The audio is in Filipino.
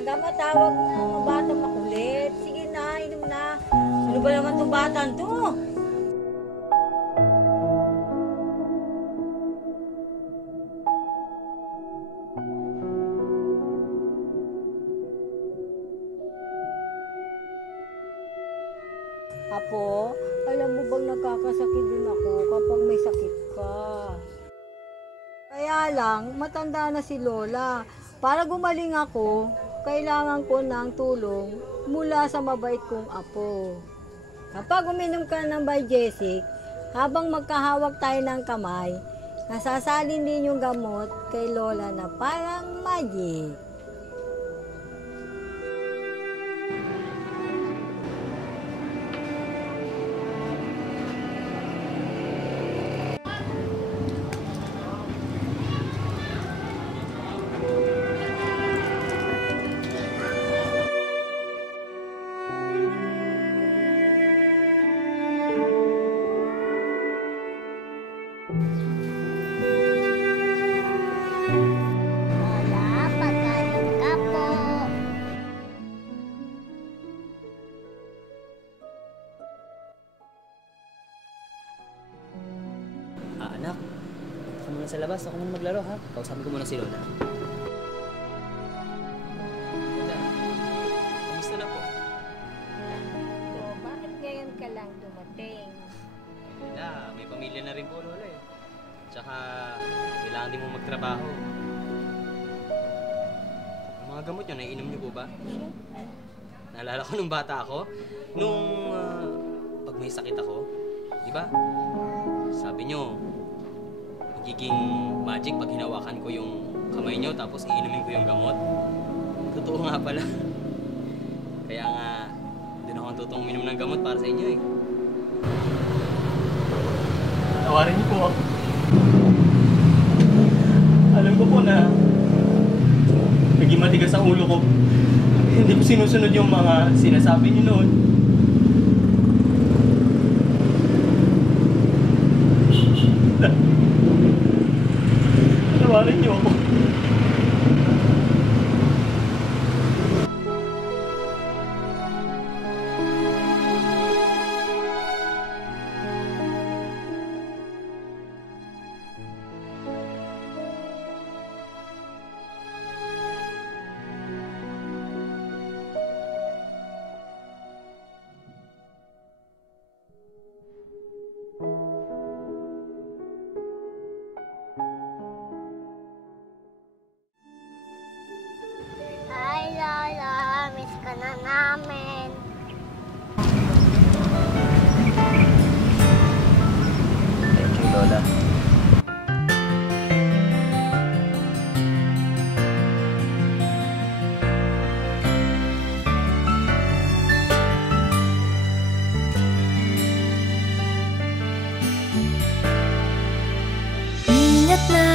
ng gamot, tawag mo bata makulit. Sige na, inom na. Ano ba naman itong batang to? Apo, alam mo bang nakakasakit din ako kapag may sakit ka? Kaya lang, matanda na si Lola. Para gumaling ako, kailangan ko ng tulong mula sa mabait kong apo. Kapag uminom ka ng Biogesic, habang magkahawak tayo ng kamay, nasasalin din yung gamot kay Lola na parang magic. Anak, ako muna sa labas. Ako muna maglaro, ha? Kausapin ko muna si Lola. Lola, kamusta na po? So, bakit ngayon ka lang dumating? Lola, may pamilya na rin po, Lola eh. Tsaka, kailangan din mo magtrabaho. Ang mga gamot nyo, naiinom nyo po ba? Naalala ko nung bata ako, pag may sakit ako, di ba? Sabi nyo, magiging magic pag hinawakan ko yung kamay nyo tapos iinumin ko yung gamot. Totoo nga pala. Kaya nga, doon ako tutong uminom ng gamot para sa inyo eh. Tawarin niyo po ako. Alam ko po na naging matigas ang ulo ko. Hindi ko sinusunod yung mga sinasabi niyo noon. Tawarin niyo ako. Hi, Lola. Miss ka na namin. Thank you, Lola. Ingat na